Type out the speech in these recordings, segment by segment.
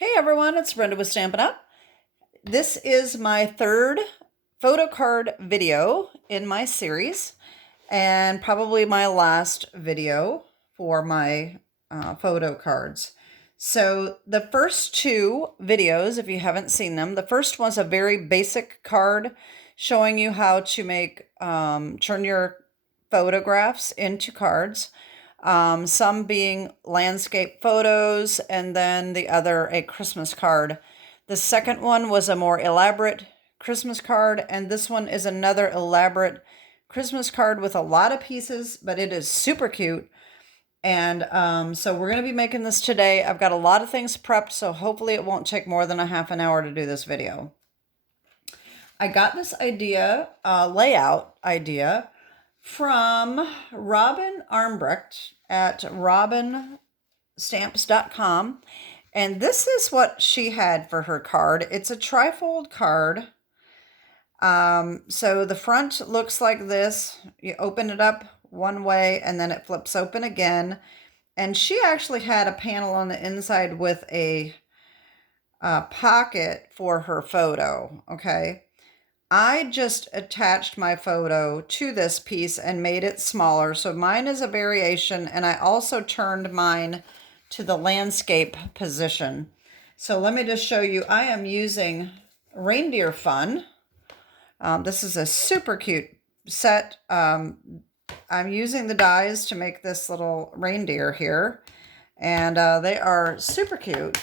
Hey everyone, it's Brenda with Stampin' Up. This is my third photo card video in my series and probably my last video for my photo cards. So the first two videos, if you haven't seen them, the first one's a very basic card showing you how to make, turn your photographs into cards. Some being landscape photos, and then the other a Christmas card. The second one was a more elaborate Christmas card, and this one is another elaborate Christmas card with a lot of pieces, but it is super cute. And so we're going to be making this today. I've got a lot of things prepped, so hopefully it won't take more than a half an hour to do this video. I got this idea, layout idea, from Robin Armbrecht at robinstamps.com. And this is what she had for her card. It's a trifold card. So the front looks like this. You open it up one way and then it flips open again. And she actually had a panel on the inside with a pocket for her photo, okay? I just attached my photo to this piece and made it smaller. So mine is a variation, and I also turned mine to the landscape position. So let me just show you. I am using Reindeer Fun. This is a super cute set. I'm using the dies to make this little reindeer here, and they are super cute.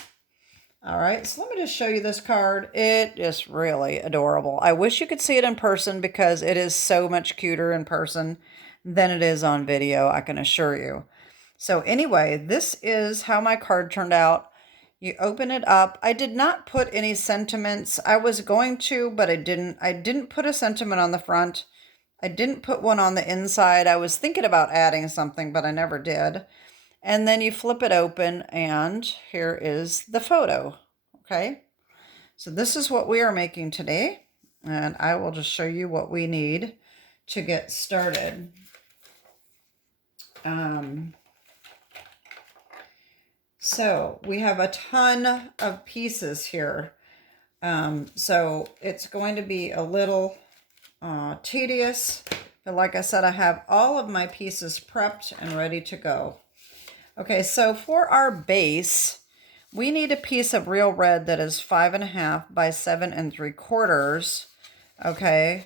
All right, so let me just show you this card. It is really adorable. I wish you could see it in person because it is so much cuter in person than it is on video, I can assure you. So anyway, this is how my card turned out. You open it up. I did not put any sentiments. I was going to, but I didn't. I didn't put a sentiment on the front. I didn't put one on the inside. I was thinking about adding something, but I never did. And then you flip it open, and here is the photo, okay? So this is what we are making today, and I will just show you what we need to get started. So we have a ton of pieces here. So it's going to be a little tedious, but like I said, I have all of my pieces prepped and ready to go. Okay, so for our base, we need a piece of real red that is 5.5 by 7 3/4. Okay,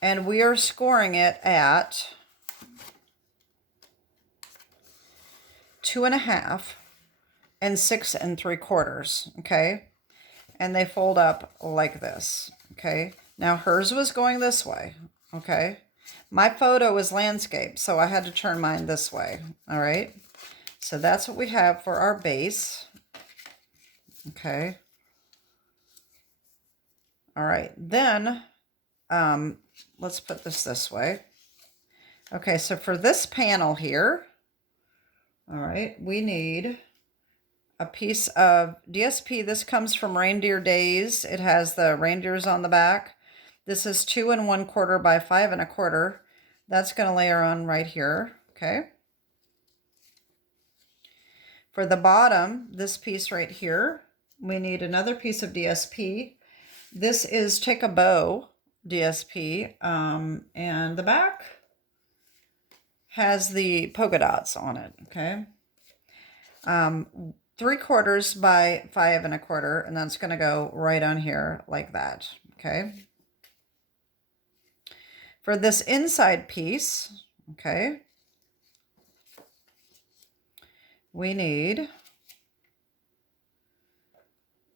and we are scoring it at 2.5 and 6 3/4. Okay, and they fold up like this. Okay, now hers was going this way. Okay, my photo is landscape, so I had to turn mine this way. All right. So that's what we have for our base. Okay. All right. Then let's put this way. Okay. So for this panel here, all right, we need a piece of DSP. This comes from Reindeer Days. It has the reindeers on the back. This is 2 1/4 by 5 1/4. That's going to layer on right here. Okay. For the bottom, this piece right here, we need another piece of DSP. This is Take a Bow DSP, and the back has the polka dots on it, okay? 3/4 by 5 1/4, and that's going to go right on here like that, okay? For this inside piece, okay, we need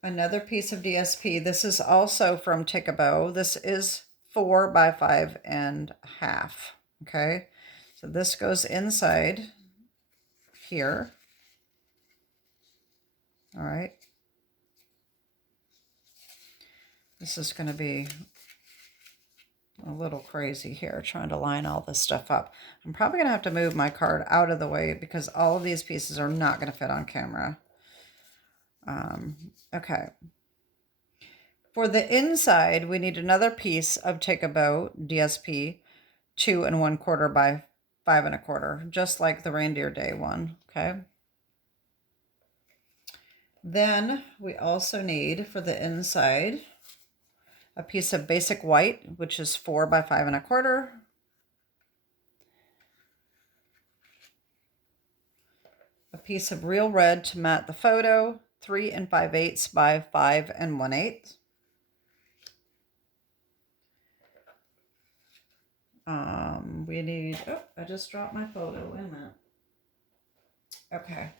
another piece of DSP. This is also from Take a Bow. This is 4 by 5.5. Okay, so this goes inside here. All right. This is going to be a little crazy here, trying to line all this stuff up. I'm probably going to have to move my card out of the way because all of these pieces are not going to fit on camera. Okay. For the inside, we need another piece of Take a Bow DSP, 2 1/4 by 5 1/4, just like the Reindeer Day one, okay? Then we also need, for the inside, a piece of basic white, which is 4 by 5 1/4. A piece of real red to mat the photo, 3 5/8 by 5 1/8. We need, oh, I just dropped my photo, wait a minute. Okay.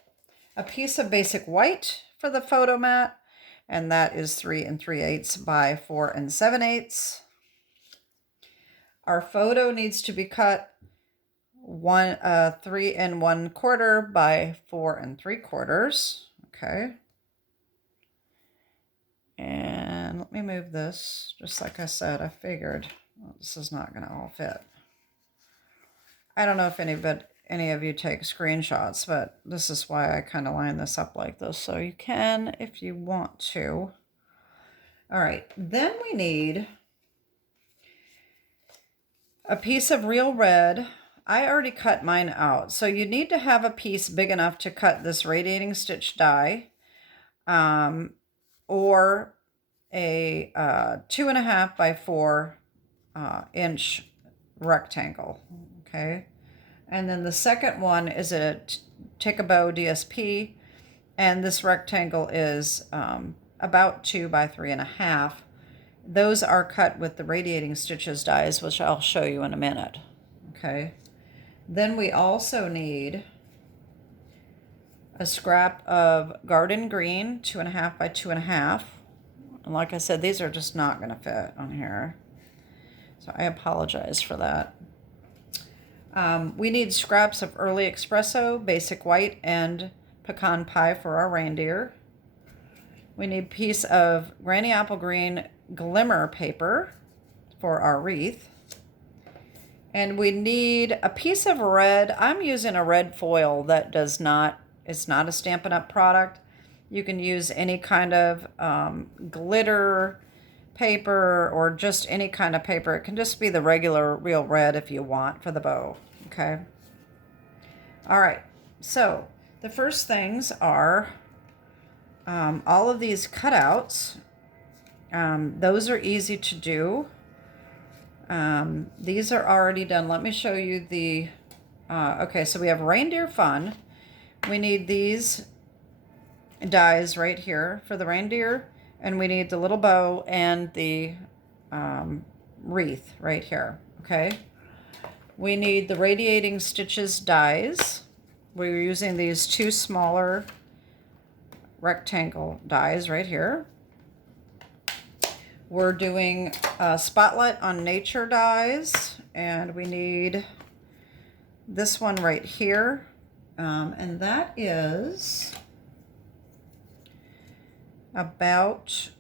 A piece of basic white for the photo mat, and that is 3 3/8 by 4 7/8. Our photo needs to be cut 3 1/4 by 4 3/4. Okay. And let me move this. Just like I said, I figured this is not going to all fit. I don't know if any of you take screenshots, but this is why I kind of line this up like this. So you can if you want to. All right, then we need a piece of real red. I already cut mine out. So you need to have a piece big enough to cut this radiating stitch die, or a 2.5 by 4 inch rectangle. Okay. And then the second one is take a Bow DSP, and this rectangle is about 2 by 3.5. Those are cut with the radiating stitches dies, which I'll show you in a minute. Okay. Then we also need a scrap of garden green, 2.5 by 2.5. And like I said, these are just not going to fit on here. So I apologize for that. We need scraps of early espresso, basic white, and pecan pie for our reindeer. We need a piece of granny apple green glimmer paper for our wreath. And we need a piece of red. I'm using a red foil that it's not a Stampin' Up! Product. You can use any kind of glitter paper or just any kind of paper. It can just be the regular real red if you want for the bow. Okay. All right. So the first things are all of these cutouts. Those are easy to do. These are already done. Let me show you the, okay, so we have Reindeer Fun. We need these dies right here for the reindeer, and we need the little bow and the wreath right here, okay? We need the Radiating Stitches dies. We're using these 2 smaller rectangle dies right here. We're doing Spotlight on Nature dies, and we need this one right here, and that is about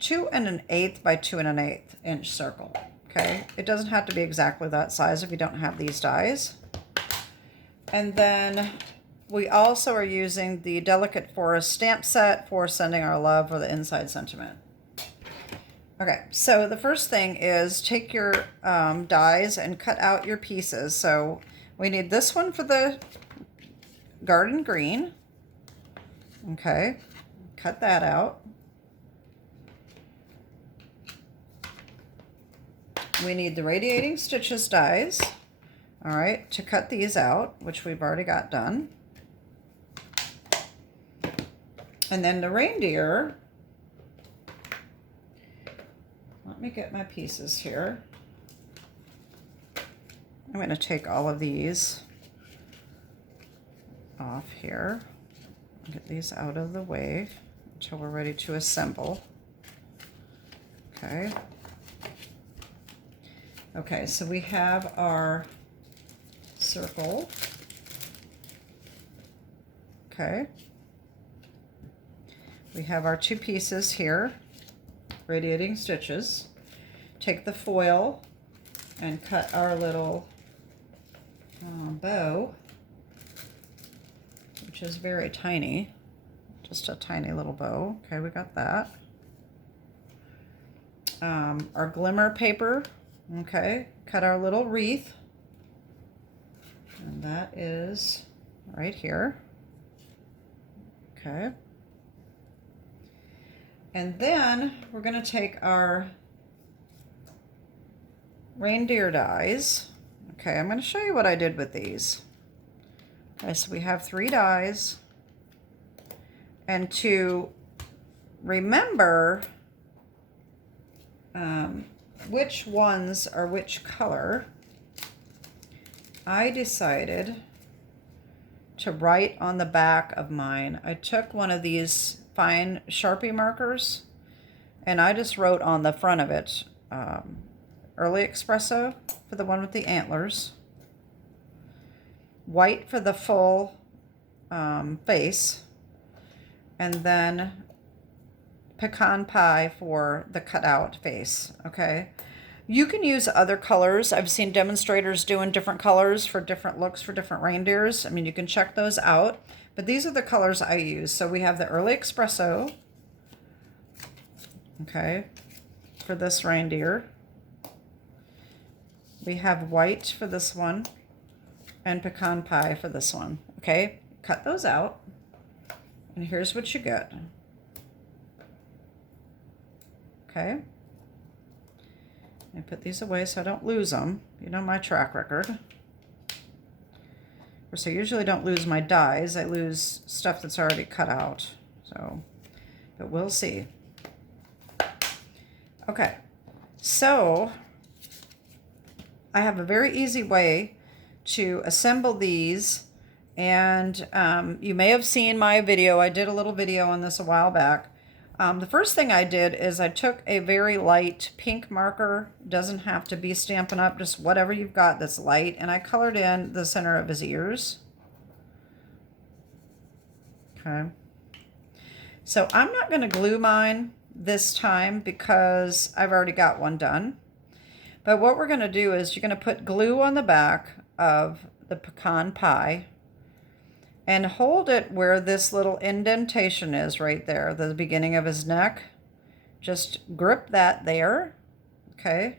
2 1/8 by 2 1/8 inch circle. Okay, it doesn't have to be exactly that size if you don't have these dies. And then we also are using the Delicate Forest stamp set for Sending Our Love for the Inside Sentiment. Okay, so the first thing is take your dies and cut out your pieces. So we need this one for the garden green. Okay, cut that out. We need the Radiating Stitches dies, all right, to cut these out, which we've already got done. And then the reindeer, let me get my pieces here. I'm going to take all of these off here. Get these out of the way until we're ready to assemble. Okay. Okay, so we have our circle. Okay. We have our 2 pieces here, radiating stitches. Take the foil and cut our little bow, which is very tiny, just a tiny little bow. Okay, we got that. Our glimmer paper. Okay, cut our little wreath, and that is right here. Okay. And then we're going to take our reindeer dies. Okay, I'm going to show you what I did with these. Okay, so we have 3 dies. And to remember which ones are which color, I decided to write on the back of mine. I took one of these fine Sharpie markers and I just wrote on the front of it, Early Espresso for the one with the antlers, white for the full face, and then pecan pie for the cutout face, okay? You can use other colors. I've seen demonstrators doing different colors for different looks for different reindeers. I mean, you can check those out, but these are the colors I use. So we have the Early Espresso, okay, for this reindeer. We have white for this one and pecan pie for this one, okay? Cut those out, and here's what you get. Okay, I put these away so I don't lose them. You know my track record. Of course, I usually don't lose my dies. I lose stuff that's already cut out. So, but we'll see. Okay, so I have a very easy way to assemble these. And you may have seen my video. I did a little video on this a while back. The first thing I did is I took a very light pink marker. Doesn't have to be Stampin' Up, just whatever you've got that's light. And I colored in the center of his ears. Okay. So I'm not going to glue mine this time because I've already got one done. But what we're going to do is you're going to put glue on the back of the pecan pie and hold it where this little indentation is right there, the beginning of his neck. Just grip that there, okay?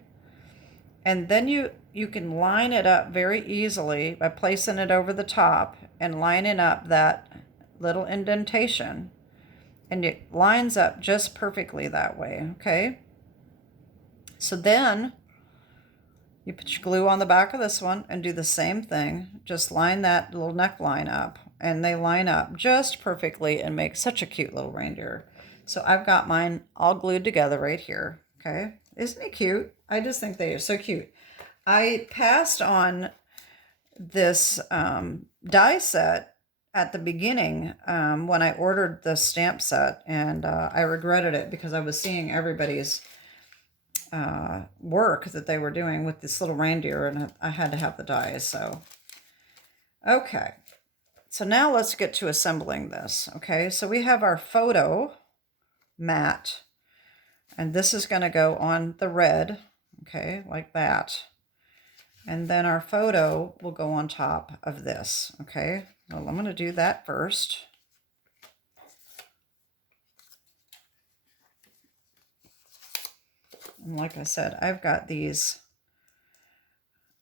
And then you can line it up very easily by placing it over the top and lining up that little indentation. And it lines up just perfectly that way, okay? So then you put your glue on the back of this one and do the same thing. Just line that little neckline up, and they line up just perfectly and make such a cute little reindeer. So I've got mine all glued together right here, okay? Isn't he cute? I just think they are so cute. I passed on this die set at the beginning when I ordered the stamp set, and I regretted it because I was seeing everybody's work that they were doing with this little reindeer, and I had to have the dies. So okay, so now let's get to assembling this. Okay, so we have our photo mat, and this is going to go on the red, okay, like that, and then our photo will go on top of this. Okay, well, I'm going to do that first. And like I said, I've got these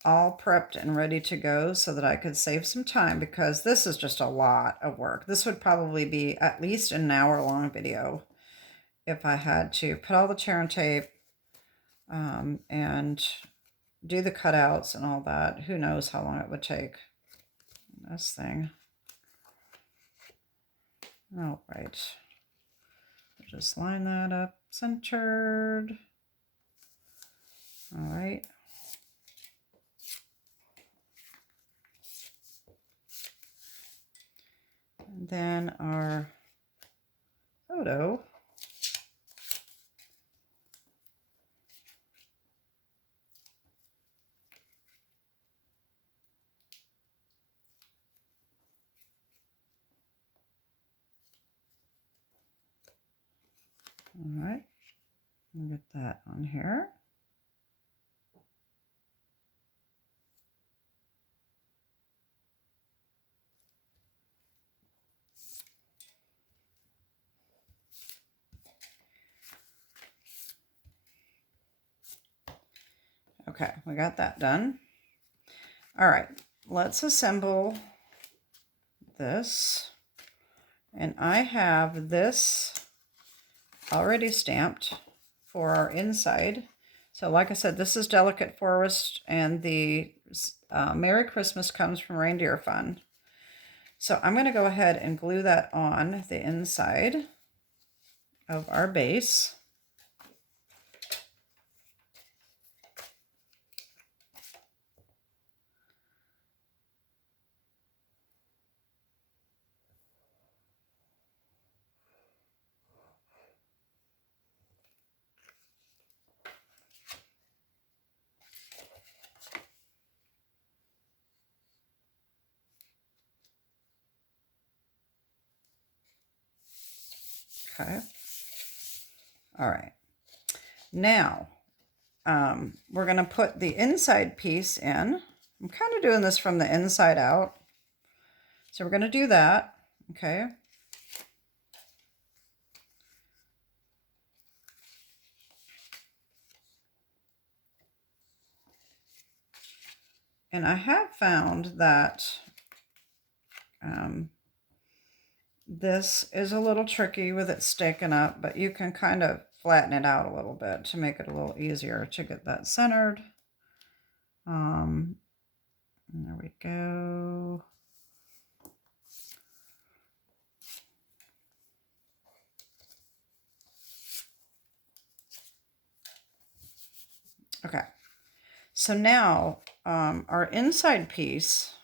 all prepped and ready to go so that I could save some time, because this is just a lot of work. This would probably be at least an hour-long video if I had to put all the tear and tape and do the cutouts and all that. Who knows how long it would take. This thing. All right. Just line that up centered. All right. And then our photo. All right. I'll get that on here. Okay, we got that done. All right, let's assemble this. And I have this already stamped for our inside. So like I said, this is Delicate Forest, and the Merry Christmas comes from Reindeer Fun. So I'm going to go ahead and glue that on the inside of our base. Okay. All right. Now, we're going to put the inside piece in. I'm kind of doing this from the inside out. So we're going to do that. Okay. And I have found that this is a little tricky with it sticking up, but you can kind of flatten it out a little bit to make it a little easier to get that centered. There we go. Okay, so now our inside piece,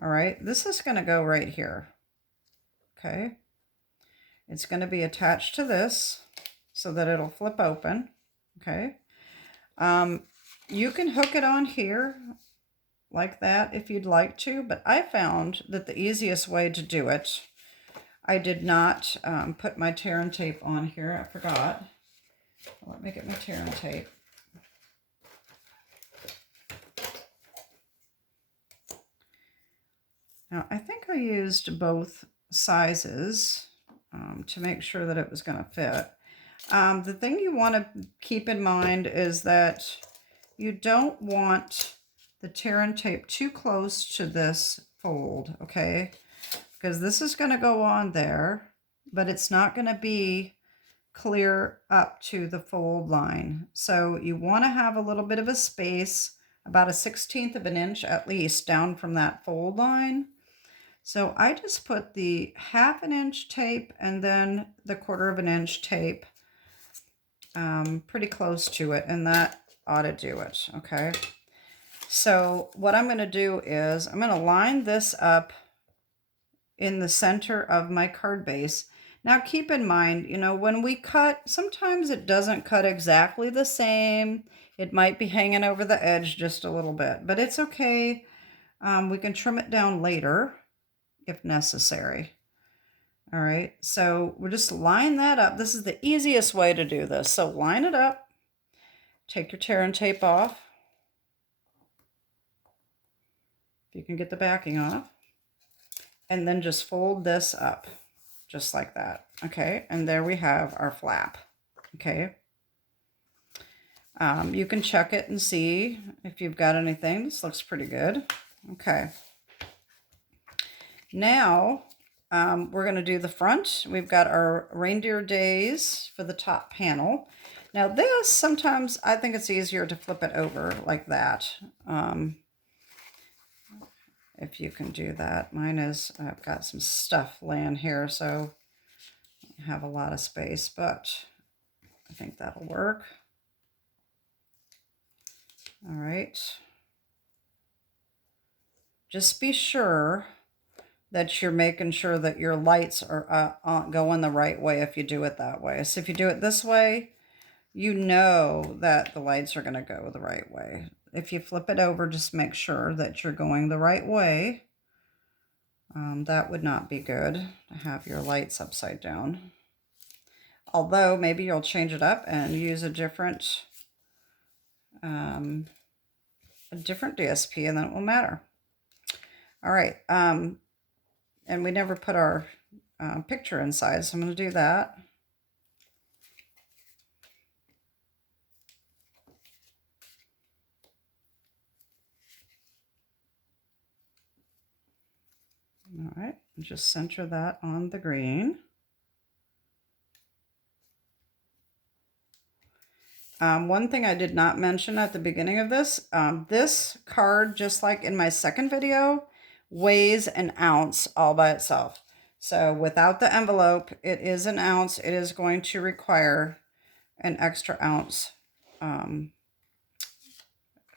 all right, this is going to go right here. Okay, it's going to be attached to this so that it'll flip open. Okay, you can hook it on here like that if you'd like to, but I found that the easiest way to do it, I did not put my tear and tape on here. I forgot. Let me get my tear and tape. Now, I think I used both sizes to make sure that it was going to fit. The thing you want to keep in mind is that you don't want the tear and tape too close to this fold, okay? Because this is going to go on there, but it's not going to be clear up to the fold line. So you want to have a little bit of a space, about a 1/16 of an inch at least, down from that fold line. So I just put the 1/2 inch tape and then the 1/4 inch tape pretty close to it, and that ought to do it, okay? So what I'm going to do is I'm going to line this up in the center of my card base. Now keep in mind, you know, when we cut, sometimes it doesn't cut exactly the same. It might be hanging over the edge just a little bit, but it's okay. We can trim it down later if necessary. All right, so we'll just line that up. This is the easiest way to do this. So line it up, take your tear and tape off. If you can get the backing off. And then just fold this up, just like that. Okay, and there we have our flap. Okay. You can check it and see if you've got anything. This looks pretty good. Okay. Now, we're going to do the front. We've got our reindeer days for the top panel. Now this, sometimes I think it's easier to flip it over like that. If you can do that. Mine is, I've got some stuff laying here, so I have a lot of space, but I think that'll work. All right. Just be sure that you're making sure that your lights are going the right way if you do it that way. So if you do it this way, you know that the lights are going to go the right way. If you flip it over, just make sure that you're going the right way. That would not be good to have your lights upside down. Although maybe you'll change it up and use a different DSP, and then it will matter. All right, and we never put our picture inside, so I'm going to do that. All right, just center that on the green. One thing I did not mention at the beginning of this, this card, just like in my second video, weighs an ounce all by itself. So without the envelope, it is an ounce. It is going to require an extra ounce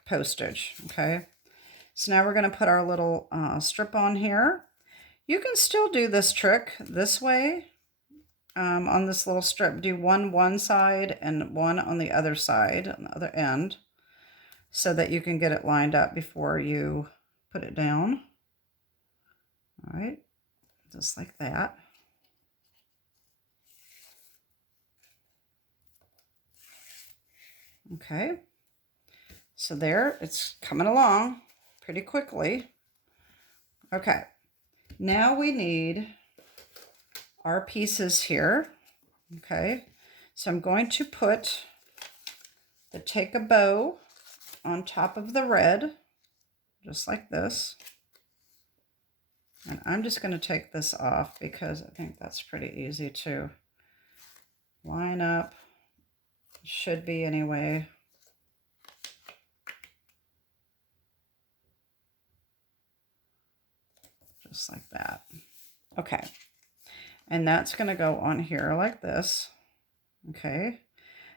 postage, okay? So now we're going to put our little strip on here. You can still do this trick this way on this little strip. Do one side and one on the other side, on the other end, so that you can get it lined up before you put it down. All right, just like that. Okay, so there, it's coming along pretty quickly. Okay, now we need our pieces here. Okay, so I'm going to take a bow on top of the red, just like this. And I'm just going to take this off because I think that's pretty easy to line up. Should be anyway. Just like that. Okay. And that's going to go on here like this. Okay.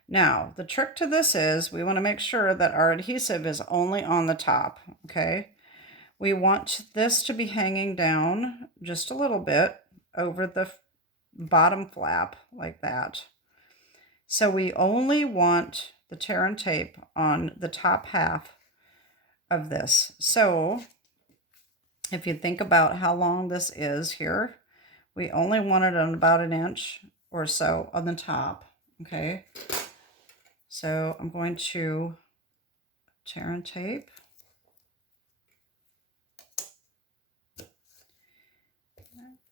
Now, the trick to this is we want to make sure that our adhesive is only on the top. Okay. We want this to be hanging down just a little bit over the bottom flap like that. So we only want the tear and tape on the top half of this. So if you think about how long this is here, we only want it on about 1 inch or so on the top, okay? So I'm going to tear and tape.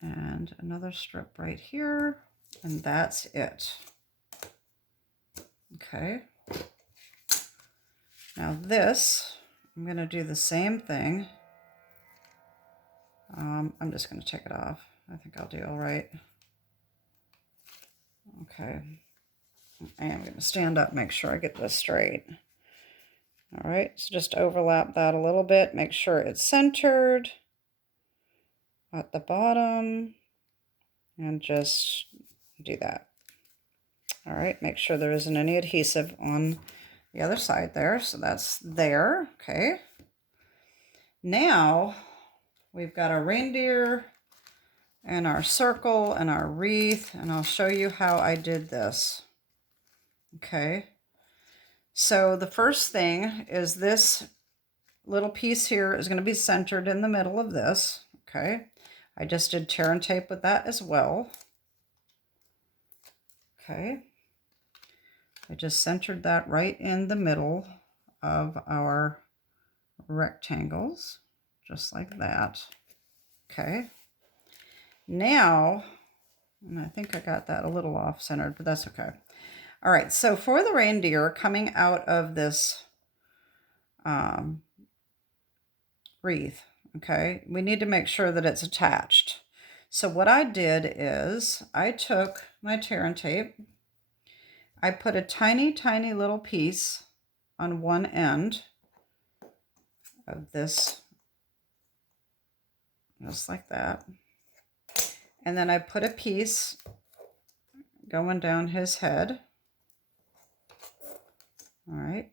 And another strip right here, and that's it. Okay. Now this, I'm going to do the same thing. I'm just going to take it off. I think I'll do all right. Okay. I am going to stand up, make sure I get this straight. All right, so just overlap that a little bit. Make sure it's centered at the bottom. And just do that. All right, make sure there isn't any adhesive on the other side there. So that's there, okay. Now, we've got our reindeer and our circle and our wreath, and I'll show you how I did this. Okay, so the first thing is this little piece here is going to be centered in the middle of this. Okay, I just did tear and tape with that as well. Okay, I just centered that right in the middle of our rectangles, just like that. Okay, now, and I think I got that a little off centered, but that's okay. All right, so for the reindeer coming out of this wreath, okay, we need to make sure that it's attached. So what I did is I took my tear and tape, I put a tiny, tiny little piece on one end of this, just like that. And then I put a piece going down his head. All right.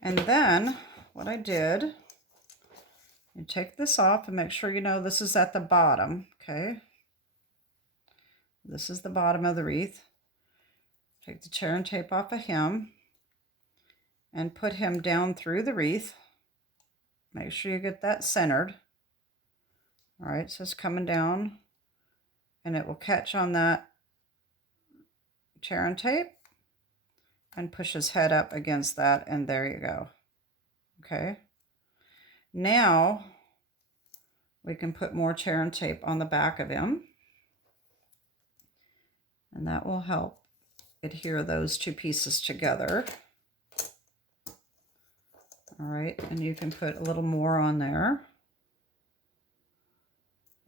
And then what I did, you take this off and make sure you know this is at the bottom, okay? This is the bottom of the wreath. Take the tear and tape off of him and put him down through the wreath. Make sure you get that centered. All right, so it's coming down and it will catch on that tear and tape and push his head up against that, and there you go. Okay. Now we can put more tear and tape on the back of him, and that will help adhere those two pieces together. All right, and you can put a little more on there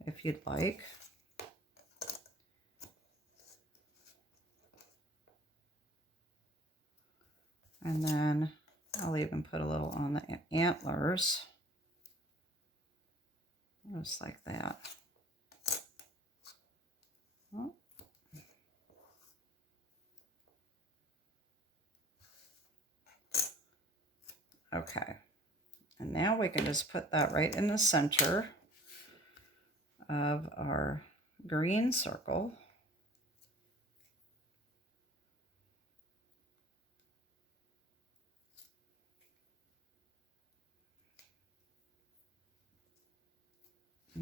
if you'd like. And then I'll even put a little on the antlers. Just like that. Oh. Okay. And now we can just put that right in the center of our green circle.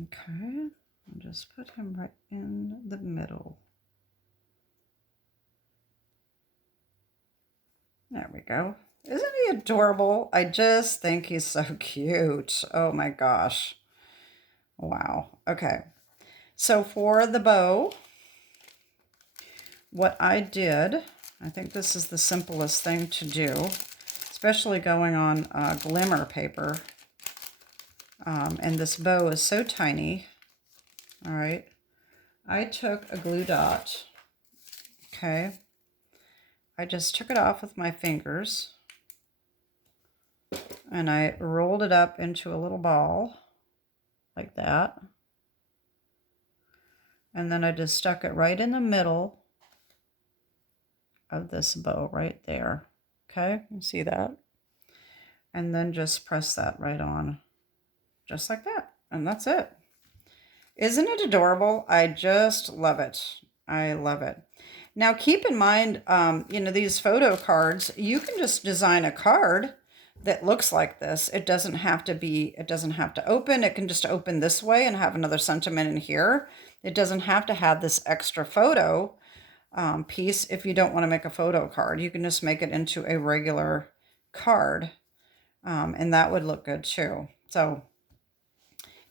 Okay, I'll just put him right in the middle. There we go. Isn't he adorable? I just think he's so cute. Oh my gosh. Wow. Okay. So for the bow, what I did, I think this is the simplest thing to do, especially going on glimmer paper. And this bow is so tiny. All right. I took a glue dot. Okay. I just took it off with my fingers. And I rolled it up into a little ball. Like that. And then I just stuck it right in the middle of this bow right there. Okay, you see that? And then just press that right on, just like that. And that's it. Isn't it adorable? I just love it. I love it. Now keep in mind, you know, these photo cards, you can just design a card that looks like this. It doesn't have to open. It can just open this way and have another sentiment in here. It doesn't have to have this extra photo piece if you don't want to make a photo card. You can just make it into a regular card, and that would look good too. So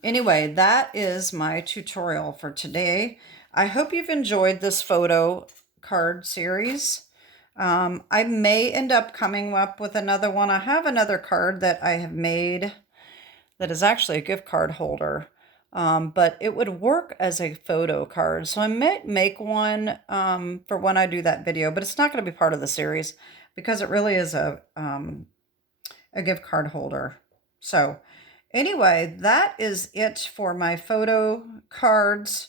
anyway, that is my tutorial for today. I hope you've enjoyed this photo card series. I may end up coming up with another one. I have another card that I have made that is actually a gift card holder, but it would work as a photo card. So I might make one for when I do that video, but it's not going to be part of the series because it really is a gift card holder. So anyway, that is it for my photo cards.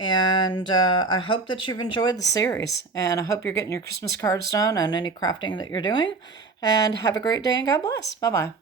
And I hope that you've enjoyed the series. And I hope you're getting your Christmas cards done and any crafting that you're doing. And have a great day and God bless. Bye-bye.